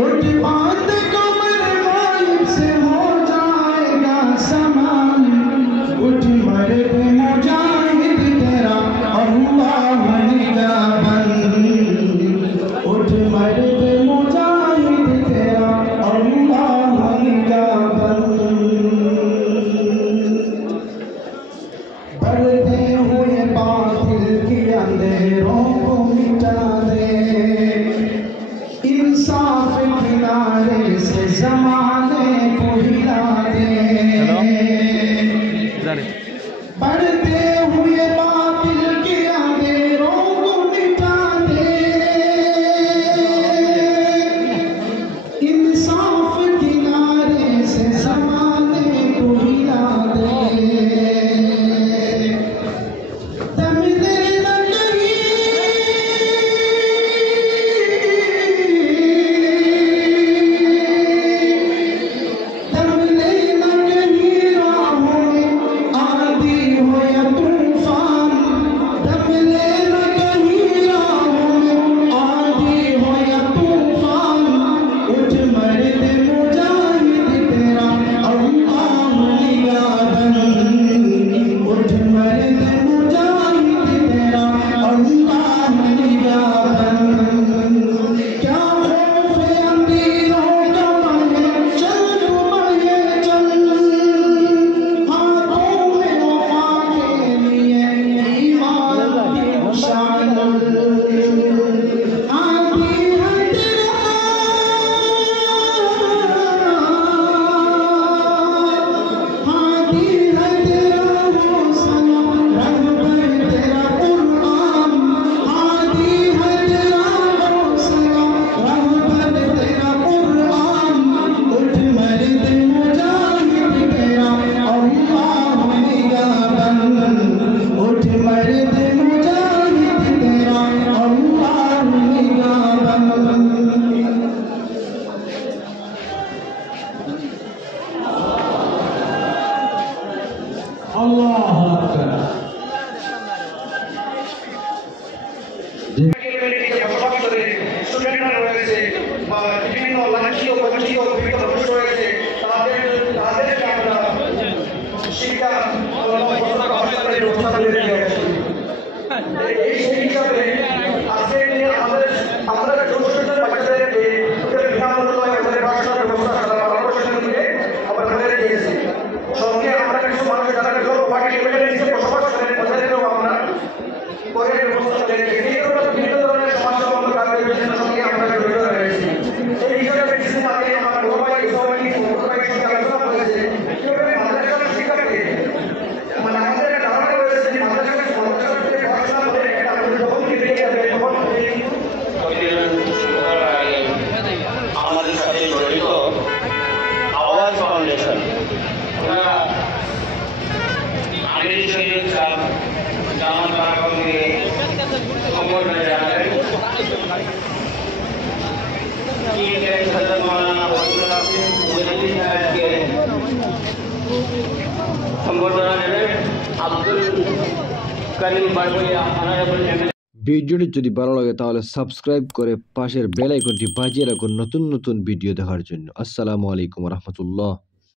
उठ बात कमर गायब से हो जाएगा समान, उठ मर्द मुजाहिद तेरा अल्लाह निगाहबन, उठ मर्द मुजाहिद तेरा अल्लाह निगाहबन। बढ़ते हुए बातिल के अंधेरों को मिटा दे, इंसाफ किनारे से ज़माने को हिला दे। बढ़ते हुए बातिल के अंधेरों को मिटा दे, इंसाफ किनारे से ज़माने को हिला दे। दम देना ভিডিওটি যদি ভালো লাগে তাহলে সাবস্ক্রাইব করে পাশের বেল আইকনটি বাজিয়ে রাখুন নতুন নতুন ভিডিও দেখার জন্য। আসসালামু আলাইকুম ওয়া রাহমাতুল্লাহ।